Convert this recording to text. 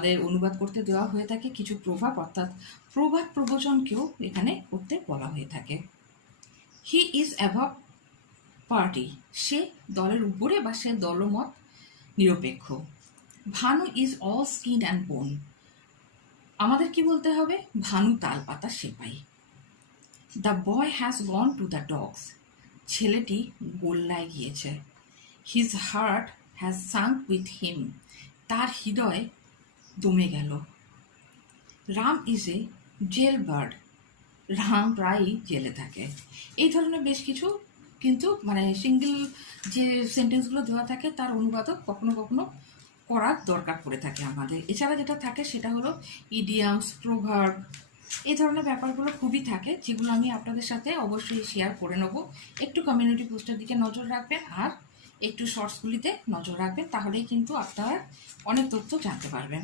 তাদের অনুবাদ করতে দেওয়া হয়ে থাকে কিছু প্রভাব, অর্থাৎ প্রবাদ প্রবচনকেও এখানে করতে বলা হয়ে থাকে। হি ইজ অ্যাভাব পার্টি, সে দলের উপরে বা সে দলমত নিরপেক্ষ। Bhanu is all skin and bone, আমাদের কি বলতে হবে, ভানু তালপাতা সেপাই। The boy has gone to the dogs, ছেলেটি গোল্লায় গিয়েছে। His heart has sunk with him, তার হৃদয় দমে গেল। Ram is a jail bird, Ram প্রায়ই জেলে থাকে। এই ধরনের বেশ কিছু কিন্তু মানে সিঙ্গেল যে সেন্টেন্সগুলো দেওয়া থাকে তার অনুবাদও কখনো কখনো করার দরকার পড়ে থাকে আমাদের। এছাড়া যেটা থাকে সেটা হলো ইডিয়ামস, প্রভার্ব, এই ধরনের ব্যাপারগুলো খুবই থাকে, যেগুলো আমি আপনাদের সাথে অবশ্যই শেয়ার করে নেব। একটু কমিউনিটি পোস্টের দিকে নজর রাখবেন আর একটু শর্টসগুলিতে নজর রাখবেন, তাহলেই কিন্তু আপনারা অনেক তথ্য জানতে পারবেন।